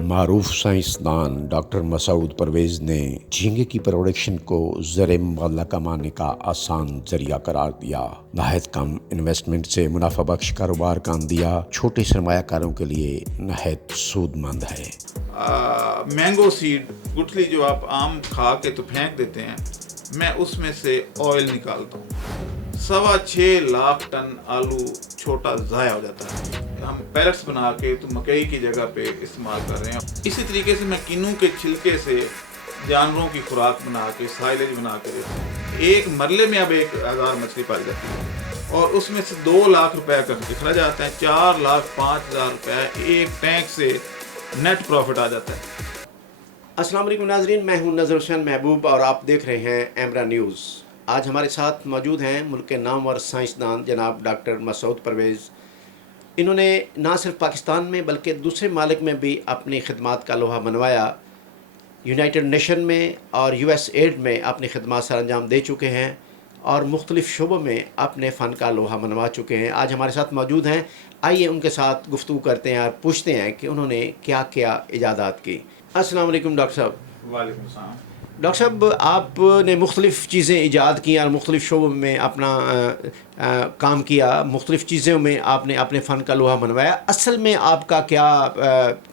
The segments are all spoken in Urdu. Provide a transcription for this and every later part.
معروف سائنسدان ڈاکٹر مسعود پرویز نے جھینگے کی پروڈکشن کو زر مبادلہ کمانے کا آسان ذریعہ قرار دیا۔ نہایت کم انویسٹمنٹ سے منافع بخش کاروبار کا اندیا چھوٹے سرمایہ کاروں کے لیے نہایت سود مند ہے۔ مینگو سیڈ گٹھلی جو آپ آم کھا کے تو پھینک دیتے ہیں، میں اس میں سے آئل نکالتا ہوں۔ 6.25 لاکھ ٹن آلو چھوٹا ضائع ہو جاتا ہے۔ ہم پیلٹس بنا کے تو مکئی کی جگہ پہ استعمال کر رہے ہیں۔ اسی طریقے سے میں کینو کے چھلکے سے جانوروں کی خوراک بنا کے سائلیج بنا کے دیتا ہوں۔ ایک مرلے میں اب 1000 مچھلی پائی جاتی ہے اور اس میں سے 2 لاکھ روپے کا اخراج آتا ہے۔ 4,05,000 روپے ایک ٹینک سے نیٹ پروفٹ آ جاتا ہے۔ السلام علیکم ناظرین، میں ہوں نظر حسین محبوب اور آپ دیکھ رہے ہیں ایمرا نیوز۔ آج ہمارے ساتھ موجود ہیں ملک کے نامور سائنسدان جناب ڈاکٹر مسعود پرویز۔ انہوں نے نہ صرف پاکستان میں بلکہ دوسرے ممالک میں بھی اپنی خدمات کا لوہا منوایا۔ یونائٹڈ نیشن میں اور USAID میں اپنی خدمات سر انجام دے چکے ہیں اور مختلف شعبوں میں اپنے فن کا لوہا منوا چکے ہیں۔ آج ہمارے ساتھ موجود ہیں، آئیے ان کے ساتھ گفتگو کرتے ہیں اور پوچھتے ہیں کہ انہوں نے کیا کیا ایجادات کی۔ السلام علیکم ڈاکٹر صاحب۔ وعلیکم السلام۔ ڈاکٹر صاحب، آپ نے مختلف چیزیں ایجاد کی اور مختلف شعبوں میں اپنا کام کیا، مختلف چیزوں میں آپ نے اپنے فن کا لوہا منوایا۔ اصل میں آپ کا کیا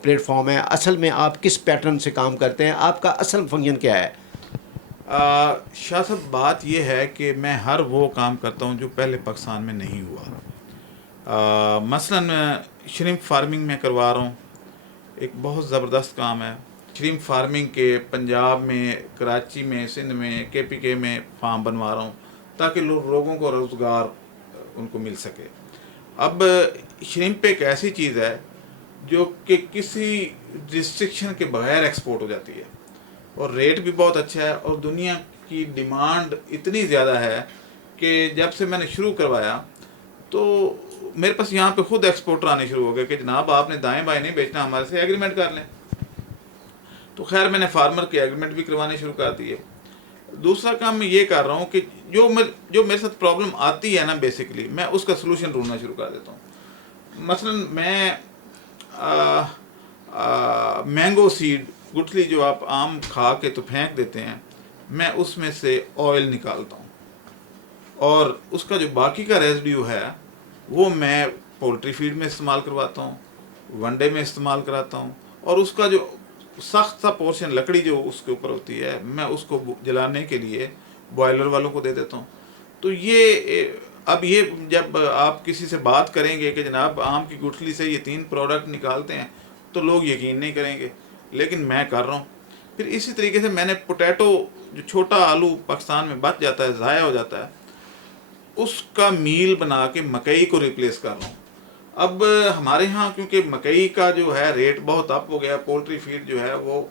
پلیٹ فارم ہے؟ اصل میں آپ کس پیٹرن سے کام کرتے ہیں؟ آپ کا اصل فنکشن کیا ہے؟ شاہ صاحب، بات یہ ہے کہ میں ہر وہ کام کرتا ہوں جو پہلے پاکستان میں نہیں ہوا۔ مثلاً شرمپ فارمنگ میں کروا رہا ہوں، ایک بہت زبردست کام ہے۔ شرمپ فارمنگ کے پنجاب میں، کراچی میں، سندھ میں، KPK میں فارم بنوا رہا ہوں تاکہ لوگوں کو روزگار ان کو مل سکے۔ اب شرمپ ایک ایسی چیز ہے جو کہ کسی ریسٹرکشن کے بغیر ایکسپورٹ ہو جاتی ہے اور ریٹ بھی بہت اچھا ہے، اور دنیا کی ڈیمانڈ اتنی زیادہ ہے کہ جب سے میں نے شروع کروایا تو میرے پاس یہاں پہ خود ایکسپورٹر آنے شروع ہو گئے کہ جناب آپ نے دائیں بائیں نہیں بیچنا، ہمارے سے ایگریمنٹ کر لیں۔ تو خیر میں نے فارمر کے ایگریمنٹ بھی کروانے شروع کر دیے۔ دوسرا کام میں یہ کر رہا ہوں کہ جو میرے ساتھ پرابلم آتی ہے نا، بیسیکلی میں اس کا سلوشن ڈھونڈنا شروع کر دیتا ہوں۔ مثلا میں مینگو سیڈ گٹھلی جو آپ آم کھا کے تو پھینک دیتے ہیں، میں اس میں سے آئل نکالتا ہوں اور اس کا جو باقی کا ریزیڈیو ہے وہ میں پولٹری فیڈ میں استعمال کرواتا ہوں، ونڈے میں استعمال کراتا ہوں، اور اس کا جو سخت سا پورشن لکڑی جو اس کے اوپر ہوتی ہے میں اس کو جلانے کے لیے بوائلر والوں کو دے دیتا ہوں۔ تو یہ جب آپ کسی سے بات کریں گے کہ جناب آم کی گٹھلی سے یہ 3 پروڈکٹ نکالتے ہیں تو لوگ یقین نہیں کریں گے، لیکن میں کر رہا ہوں۔ پھر اسی طریقے سے میں نے پوٹیٹو، جو چھوٹا آلو پاکستان میں بچ جاتا ہے، ضائع ہو جاتا ہے، اس کا میل بنا کے مکئی کو ریپلیس کر رہا ہوں۔ اب ہمارے ہاں کیونکہ مکئی کا جو ہے ریٹ بہت اپ ہو گیا، پولٹری فیڈ جو ہے وہ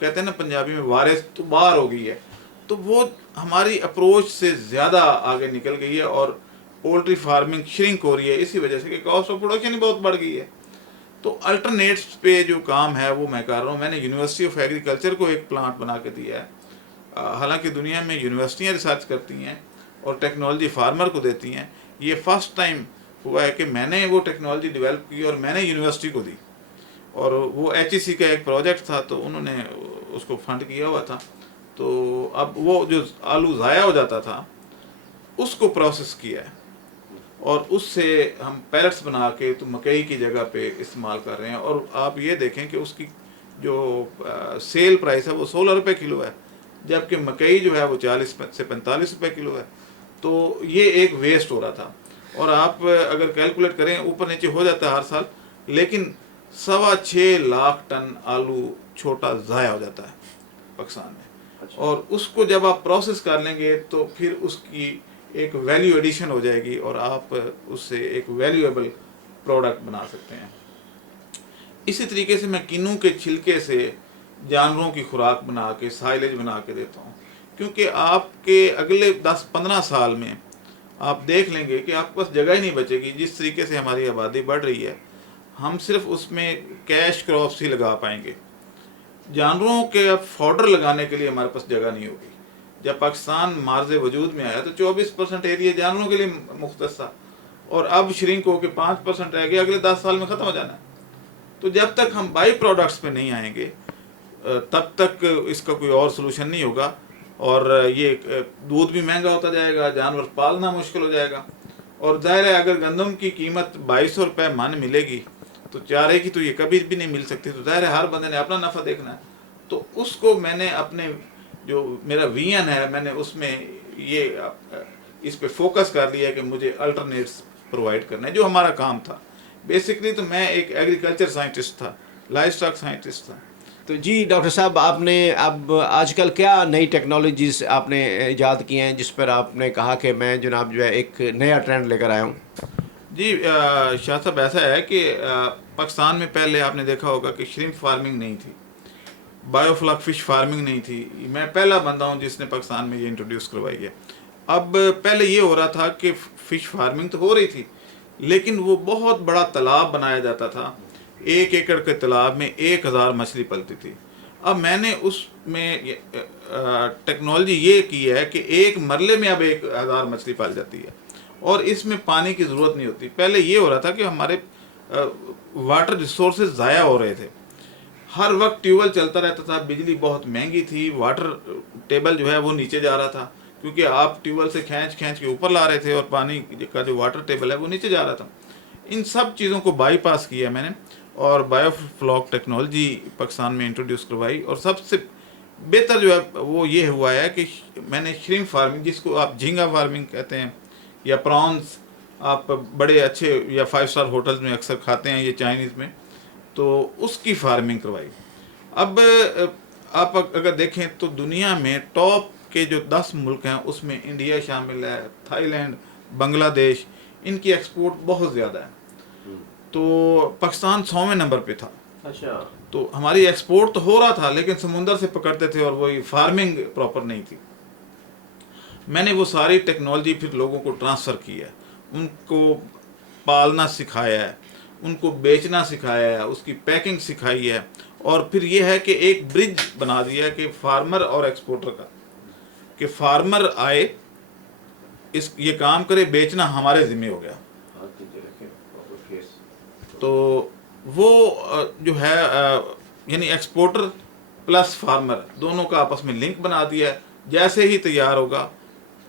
کہتے ہیں نا پنجابی میں وارث تو باہر ہو گئی ہے، تو وہ ہماری اپروچ سے زیادہ آگے نکل گئی ہے اور پولٹری فارمنگ شرنک ہو رہی ہے، اسی وجہ سے کہ کاسٹ آف پروڈکشن ہی بہت بڑھ گئی ہے۔ تو الٹرنیٹس پہ جو کام ہے وہ میں کر رہا ہوں۔ میں نے یونیورسٹی آف ایگریکلچر کو ایک پلانٹ بنا کے دیا ہے۔ حالانکہ دنیا میں یونیورسٹیاں ریسرچ کرتی ہیں اور ٹیکنالوجی فارمر کو دیتی ہیں، یہ فرسٹ ٹائم ہوا ہے کہ میں نے وہ ٹیکنالوجی ڈیولپ کی اور میں نے یونیورسٹی کو دی، اور وہ HEC کا ایک پروجیکٹ تھا تو انہوں نے اس کو فنڈ کیا ہوا تھا۔ تو اب وہ جو آلو ضائع ہو جاتا تھا اس کو پروسیس کیا ہے اور اس سے ہم پیلٹس بنا کے تو مکئی کی جگہ پہ استعمال کر رہے ہیں، اور آپ یہ دیکھیں کہ اس کی جو سیل پرائس ہے وہ 16 روپے کلو ہے، جبکہ مکئی جو ہے وہ 40 سے 45 روپے کلو ہے۔ تو یہ ایک ویسٹ ہو رہا تھا، اور آپ اگر کیلکولیٹ کریں اوپر نیچے ہو جاتا ہے ہر سال، لیکن 6.25 لاکھ ٹن آلو چھوٹا ضائع ہو جاتا ہے پاکستان میں، اور اس کو جب آپ پروسیس کر لیں گے تو پھر اس کی ایک ویلیو ایڈیشن ہو جائے گی اور آپ اس سے ایک ویلیویبل پروڈکٹ بنا سکتے ہیں۔ اسی طریقے سے میں کینو کے چھلکے سے جانوروں کی خوراک بنا کے سائلیج بنا کے دیتا ہوں، کیونکہ آپ کے اگلے 10-15 سال میں آپ دیکھ لیں گے کہ آپ کے پاس جگہ ہی نہیں بچے گی۔ جس طریقے سے ہماری آبادی بڑھ رہی ہے، ہم صرف اس میں کیش کراپس ہی لگا پائیں گے، جانوروں کے اب فوڈر لگانے کے لیے ہمارے پاس جگہ نہیں ہوگی۔ جب پاکستان مارز وجود میں آیا تو 24% ایریا جانوروں کے لیے مختص تھا، اور اب شرنک ہو کے 5% رہ گیا، اگلے 10 سال میں ختم ہو جانا ہے۔ تو جب تک ہم بائی پروڈکٹس پہ نہیں آئیں گے تب تک اس کا کوئی اور سلوشن نہیں ہوگا، اور یہ دودھ بھی مہنگا ہوتا جائے گا، جانور پالنا مشکل ہو جائے گا، اور ظاہر ہے اگر گندم کی قیمت 2200 روپے من ملے گی تو چارے کی تو یہ کبھی بھی نہیں مل سکتی، تو ظاہر ہے ہر بندے نے اپنا نفع دیکھنا ہے۔ تو اس کو میں نے اپنے جو میرا ویژن ہے میں نے اس میں یہ اس پہ فوکس کر لیا کہ مجھے الٹرنیٹس پرووائڈ کرنا ہے، جو ہمارا کام تھا۔ بیسکلی تو میں ایک ایگریکلچر سائنٹسٹ تھا، لائف اسٹاک سائنٹسٹ تھا۔ تو جی ڈاکٹر صاحب، آپ نے اب آج کل کیا نئی ٹیکنالوجیز آپ نے ایجاد کی ہیں جس پر آپ نے کہا کہ میں جناب جو ہے ایک نیا ٹرینڈ لے کر آیا ہوں؟ جی شاہ صاحب، ایسا ہے کہ پاکستان میں پہلے آپ نے دیکھا ہوگا کہ شرمپ فارمنگ نہیں تھی، بایو فلاک فش فارمنگ نہیں تھی۔ میں پہلا بندہ ہوں جس نے پاکستان میں یہ انٹروڈیوس کروائی ہے۔ اب پہلے یہ ہو رہا تھا کہ فش فارمنگ تو ہو رہی تھی، لیکن وہ بہت بڑا تالاب بنایا جاتا تھا، 1 ایکڑ کے تالاب میں 1000 مچھلی پلتی تھی۔ اب میں نے اس میں ٹیکنالوجی یہ کی ہے کہ ایک مرلے میں اب 1000 مچھلی پال جاتی ہے، اور اس میں پانی کی ضرورت نہیں ہوتی۔ پہلے یہ ہو رہا تھا کہ ہمارے واٹر ریسورسز ضائع ہو رہے تھے، ہر وقت ٹیوب ویل چلتا رہتا تھا، بجلی بہت مہنگی تھی، واٹر ٹیبل جو ہے وہ نیچے جا رہا تھا، کیونکہ آپ ٹیوب ویل سے کھینچ کے اوپر لا رہے تھے اور پانی کا جو واٹر ٹیبل ہے وہ نیچے جا رہا تھا۔ ان سب چیزوں کو بائی پاس کیا میں نے، اور بایو فلاک ٹیکنالوجی پاکستان میں انٹروڈیوس کروائی، اور سب سے بہتر جو ہے وہ یہ ہوا ہے کہ میں نے شرمپ فارمنگ، جس کو آپ جھینگا فارمنگ کہتے ہیں، یا پرانس آپ بڑے اچھے یا 5 اسٹار ہوٹلز میں اکثر کھاتے ہیں یہ چائنیز میں، تو اس کی فارمنگ کروائی۔ اب آپ اگر دیکھیں تو دنیا میں ٹاپ کے جو 10 ملک ہیں اس میں انڈیا شامل ہے، تھائی لینڈ، بنگلہ دیش، ان کی ایکسپورٹ بہت زیادہ ہے۔ تو پاکستان 100ویں نمبر پہ تھا۔ اچھا، تو ہماری ایکسپورٹ تو ہو رہا تھا لیکن سمندر سے پکڑتے تھے، اور وہی فارمنگ پراپر نہیں تھی۔ میں نے وہ ساری ٹیکنالوجی پھر لوگوں کو ٹرانسفر کی ہے، ان کو پالنا سکھایا ہے، ان کو بیچنا سکھایا ہے، اس کی پیکنگ سکھائی ہے، اور پھر یہ ہے کہ ایک برج بنا دیا کہ فارمر اور ایکسپورٹر کا، کہ فارمر آئے یہ کام کرے، بیچنا ہمارے ذمہ ہو گیا۔ تو وہ جو ہے یعنی ایکسپورٹر پلس فارمر دونوں کا آپس میں لنک بنا دیا ہے، جیسے ہی تیار ہوگا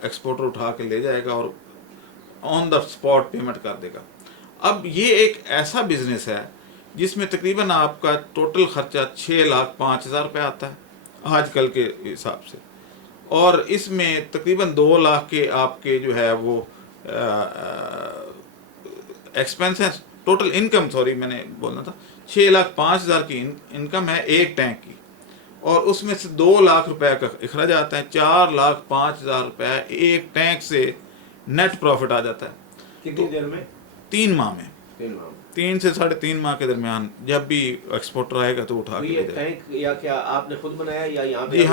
ایکسپورٹر اٹھا کے لے جائے گا اور آن دا اسپاٹ پیمنٹ کر دے گا۔ اب یہ ایک ایسا بزنس ہے جس میں تقریباً آپ کا ٹوٹل خرچہ 6,05,000 روپے آتا ہے آج کل کے حساب سے، اور اس میں تقریباً 2 لاکھ کے آپ کے جو ہے وہ ایکسپینس ہیں، ٹوٹل انکم، سوری میں نے بولنا تھا 6,05,000 کی انکم ہے ایک ٹینک کی، اور اس میں سے 2 لاکھ روپے کا اخراج آتا ہے، 4,05,000 روپے ایک ٹینک سے نیٹ پروفٹ آ جاتا ہے۔ کتنی دیر میں؟ 3 ماہ میں، 3 سے 3.5 ماہ کے درمیان جب بھی ایکسپورٹر آئے گا تو اٹھا کے یہ لے جائے گا۔ ٹینک یا کیا آپ نے خود بنایا یا یہاں پہ؟ جی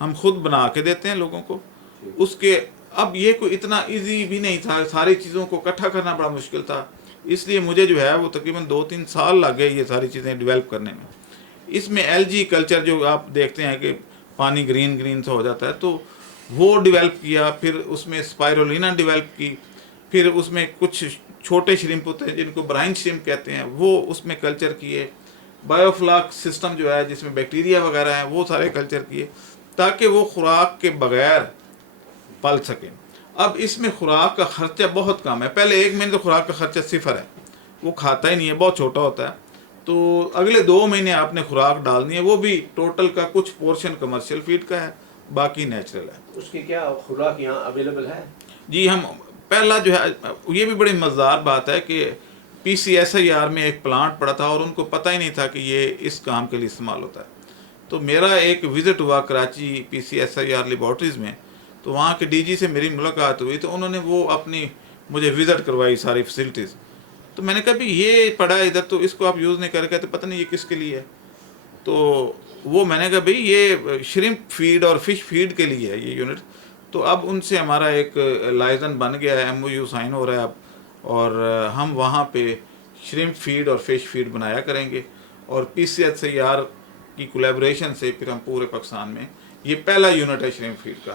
ہم خود بنا کے دیتے ہیں لوگوں کو اس کے۔ اب یہ کوئی اتنا ایزی بھی نہیں تھا، ساری چیزوں کو اکٹھا کرنا بڑا مشکل تھا، اس لیے مجھے جو ہے وہ تقریباً 2-3 سال لگ گئے یہ ساری چیزیں ڈیولپ کرنے میں۔ اس میں LG کلچر جو آپ دیکھتے ہیں کہ پانی گرین سا ہو جاتا ہے، تو وہ ڈیولپ کیا، پھر اس میں اسپائرولینا ڈیولپ کی، پھر اس میں کچھ چھوٹے شرمپ ہوتے ہیں جن کو برائن شرمپ کہتے ہیں، وہ اس میں کلچر کیے، بایو فلاک سسٹم جو ہے جس میں بیکٹیریا وغیرہ ہیں وہ سارے کلچر کیے تاکہ وہ خوراک کے بغیر پل سکیں۔ اب اس میں خوراک کا خرچہ بہت کم ہے، پہلے 1 مہینے تو خوراک کا خرچہ 0 ہے، وہ کھاتا ہی نہیں ہے، بہت چھوٹا ہوتا ہے، تو اگلے 2 مہینے آپ نے خوراک ڈالنی ہے، وہ بھی ٹوٹل کا کچھ پورشن کمرشل فیڈ کا ہے، باقی نیچرل ہے۔ اس کی کیا خوراک یہاں اویلیبل ہے؟ جی ہم پہلا جو ہے یہ بھی بڑی مزدار بات ہے کہ PCSIR میں ایک پلانٹ پڑا تھا اور ان کو پتہ ہی نہیں تھا کہ یہ اس کام کے لیے استعمال ہوتا ہے، تو میرا ایک وزٹ ہوا کراچی PCSIR لیبارٹریز میں، تو وہاں کے DG سے میری ملاقات ہوئی، تو انہوں نے وہ اپنی مجھے وزٹ کروائی ساری فیسلٹیز، تو میں نے کہا بھی یہ پڑا ہے ادھر تو اس کو آپ یوز نہیں کر کہتے پتہ نہیں یہ کس کے لیے ہے، تو وہ میں نے کہا بھئی یہ شرمپ فیڈ اور فش فیڈ کے لیے ہے یہ یونٹ، تو اب ان سے ہمارا ایک لائزن بن گیا ہے، MOU سائن ہو رہا ہے اب، اور ہم وہاں پہ شرمپ فیڈ اور فش فیڈ بنایا کریں گے، اور PCSIR کی کولیبریشن سے پھر ہم پورے پاکستان میں یہ پہلا یونٹ ہے شرمپ فیڈ کا،